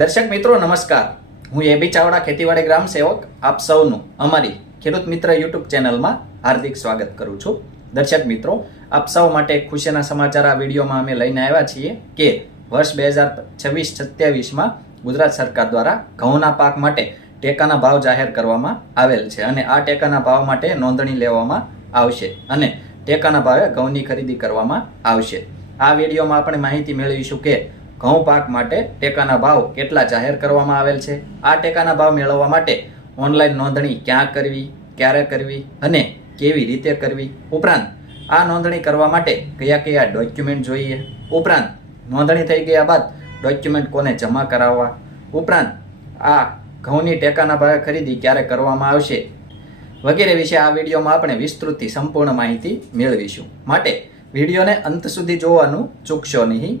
દર્શક મિત્રો, નમસ્કાર. હું એબી ચાવડા, ખેતીવાડી ગ્રામ સેવક, આપ સૌનું અમારી ખેડૂત મિત્ર યુટ્યુબ ચેનલમાં હાર્દિક સ્વાગત કરું છું. દર્શક મિત્રો, આપ સૌ માટે ખુશીના સમાચાર આ વિડીયોમાં અમે લઈને આવ્યા છીએ કે વર્ષ બે હજાર છવ્વીસ સત્યાવીસમાં ગુજરાત સરકાર દ્વારા ઘઉંના પાક માટે ટેકાના ભાવ જાહેર કરવામાં આવેલ છે અને આ ટેકાના ભાવ માટે નોંધણી લેવામાં આવશે અને ટેકાના ભાવે ઘઉંની ખરીદી કરવામાં આવશે. આ વિડીયોમાં આપણે માહિતી મેળવીશું કે ઘઉં પાક માટે ટેકાના ભાવ કેટલા જાહેર કરવામાં આવેલ છે? આ ટેકાના ભાવ મેળવવા માટે ઓનલાઈન નોંધણી ક્યાં કરવી, ક્યારે કરવી અને કેવી રીતે કરવી? ઉપરાંત, આ નોંધણી કરવા માટે કયા કયા ડોક્યુમેન્ટ જોઈએ? ઉપરાંત, નોંધણી થઈ ગયા બાદ ડોક્યુમેન્ટ કોને જમા કરાવવા? ઉપરાંત, આ ઘઉંની ટેકાના ભાવે ખરીદી ક્યારે કરવામાં આવશે? વગેરે વિશે આ વિડીયોમાં આપણે વિસ્તૃતથી સંપૂર્ણ માહિતી મેળવીશું. માટે વિડીયોને અંત સુધી જોવાનું ચૂકશો નહીં.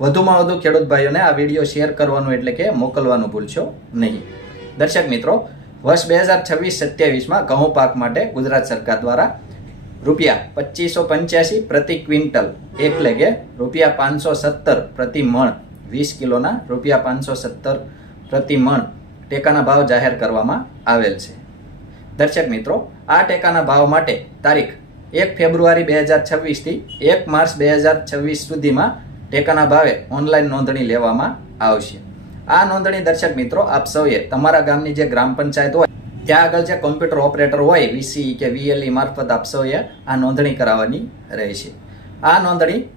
વધુમાં વધુ ખેડૂત ભાઈઓને આ વીડિયો શેર કરવાનું એટલે કે મોકલવાનું ભૂલશો નહીં. દર્શક મિત્રો, વર્ષ બે હજાર છવ્વીસ સત્યાવીસમાં ઘઉં પાક માટે ગુજરાત સરકાર દ્વારા રૂપિયા પચીસો પંચ્યાસી પ્રતિ ક્વિન્ટલ એટલે કે રૂપિયા પાંચસો સત્તર પ્રતિ મણ વીસ કિલોના રૂપિયા પાંચસો સત્તર પ્રતિ મણ ટેકાના ભાવ જાહેર કરવામાં આવેલ છે. દર્શક મિત્રો, આ ટેકાના ભાવ માટે તારીખ એક ફેબ્રુઆરી બે હજાર છવ્વીસથી એક માર્ચ બે હજાર છવ્વીસ સુધીમાં ટેકાના ભાવે ઓનલાઈન નોંધણી લેવામાં આવશે. આ નોંધણી દર્શક મિત્રો, આપ સૌએ તમારા ગામની જે ગ્રામ પંચાયત હોય, ત્યાં આગળ જે કોમ્પ્યુટર ઓપરેટર હોય વીસી કે વીએલઈ મારફત આપ સૌએ આ નોંધણી કરાવવાની રહેશે. આ નોંધણી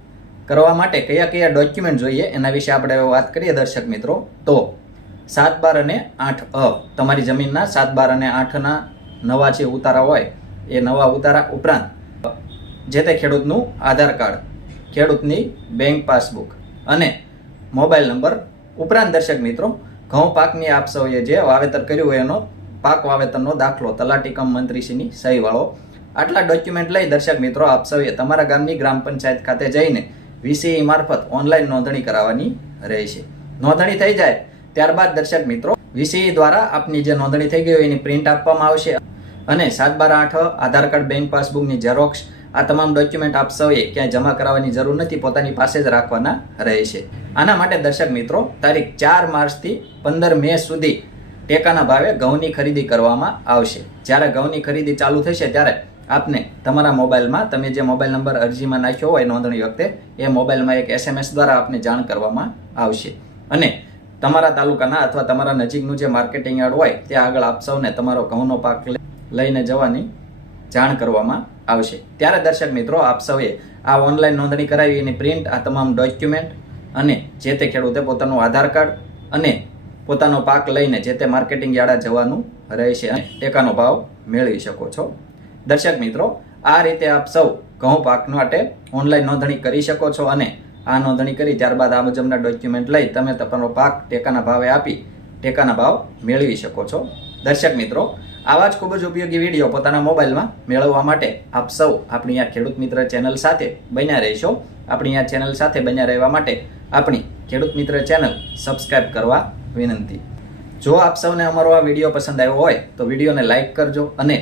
કરવા માટે કયા કયા ડોક્યુમેન્ટ જોઈએ એના વિશે આપણે વાત કરીએ દર્શક મિત્રો. તો સાત બાર અને આઠ અ, તમારી જમીનના સાત બાર અને આઠના નવા જે ઉતારા હોય, એ નવા ઉતારા ઉપરાંત, જે તે ખેડૂતનું આધાર કાર્ડ ખેડૂતની બેંક પાસબુક અને મોબાઈલ નંબર ઉપરાંત દર્શક મિત્રો, ઘઉં પાકની આપ સૌએ જે વાવેતર કર્યું હોય એનો પાક વાવેતરનો દાખલો તલાટી કમ મંત્રીશ્રીની સહીવાળો. આટલા ડોક્યુમેન્ટ લઈ દર્શક મિત્રો, આપ સૌએ તમારા ગામની ગ્રામ પંચાયત ખાતે જઈને વીસીઈ મારફત ઓનલાઈન નોંધણી કરાવવાની રહેશે. નોંધણી થઈ જાય ત્યારબાદ દર્શક મિત્રો વીસીઈ દ્વારા આપની જે નોંધણી થઈ ગઈ હોય એની પ્રિન્ટ આપવામાં આવશે. અને સાત બાર આઠ આધાર કાર્ડ બેંક પાસબુકની ઝેરોક્સ આ તમામ ડોક્યુમેન્ટ આપ સૌએ ક્યાંય જમા કરાવવાની જરૂર નથી, પોતાની પાસે જ રાખવાના રહેશે. આના માટે દર્શક મિત્રો, તારીખ ચાર માર્ચથી પંદર મે સુધી ટેકાના ભાવે ઘઉંની ખરીદી કરવામાં આવશે. જ્યારે ઘઉંની ખરીદી ચાલુ થશે, ત્યારે આપને તમારા મોબાઈલમાં, તમે જે મોબાઈલ નંબર અરજીમાં નાખ્યો હોય નોંધણી વખતે, એ મોબાઈલમાં એક એસએમએસ દ્વારા આપને જાણ કરવામાં આવશે. અને તમારા તાલુકાના અથવા તમારા નજીકનું જે માર્કેટિંગ યાર્ડ હોય, ત્યાં આગળ આપ સૌને તમારો ઘઉંનો પાક લઈને જવાની જાણ કરવામાં આવશે. ત્યારે દર્શક મિત્રો, આપ સૌએ આ ઓનલાઈન નોંધણી કરાવી એની પ્રિન્ટ આ તમામ ડોક્યુમેન્ટ અને જે તે ખેડૂતે પોતાનું આધાર કાર્ડ અને પોતાનો પાક લઈને જે તે માર્કેટિંગ યાર્ડા જવાનું રહેશે અને ટેકાનો ભાવ મેળવી શકો છો. દર્શક મિત્રો, આ રીતે આપ સૌ ઘઉં પાક માટે ઓનલાઈન નોંધણી કરી શકો છો અને આ નોંધણી કરી ત્યારબાદ આ મુજબના ડોક્યુમેન્ટ લઈ તમે તમારો પાક ટેકાના ભાવે આપી ટેકાના ભાવ મેળવી શકો છો. દર્શક મિત્રો આવા જ ખૂબ જ ઉપયોગી વીડિયો પોતાના મોબાઈલમાં મેળવવા માટે આપ સૌ આપણી આ ખેડૂત મિત્ર ચેનલ સાથે બન્યા રહેશો. આપણી આ ચેનલ સાથે બન્યા રહેવા માટે આપણી ખેડૂત મિત્ર ચેનલ સબસ્ક્રાઈબ કરવા વિનંતી. જો આપ સૌને અમારો આ વીડિયો પસંદ આવ્યો હોય, તો વિડીયોને લાઇક કરજો અને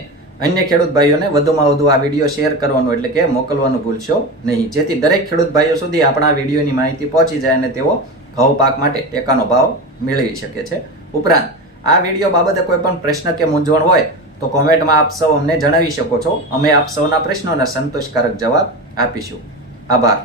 અન્ય ખેડૂત ભાઈઓને વધુમાં વધુ આ વીડિયો શેર કરવાનો એટલે કે મોકલવાનું ભૂલશો નહીં. જેથી દરેક ખેડૂત ભાઈઓ સુધી આપણા વિડીયોની માહિતી પહોંચી જાય અને તેઓ ઘઉં પાક માટે ટેકાનો ભાવ મેળવી શકે છે. ઉપરાંત આ વીડિયો બાબતે કોઈ પણ પ્રશ્ન કે મૂંઝવણ હોય તો કોમેન્ટમાં આપ સૌ અમને જણાવી શકો છો. અમે આપ સૌના પ્રશ્નોના સંતોષકારક જવાબ આપીશું. આભાર.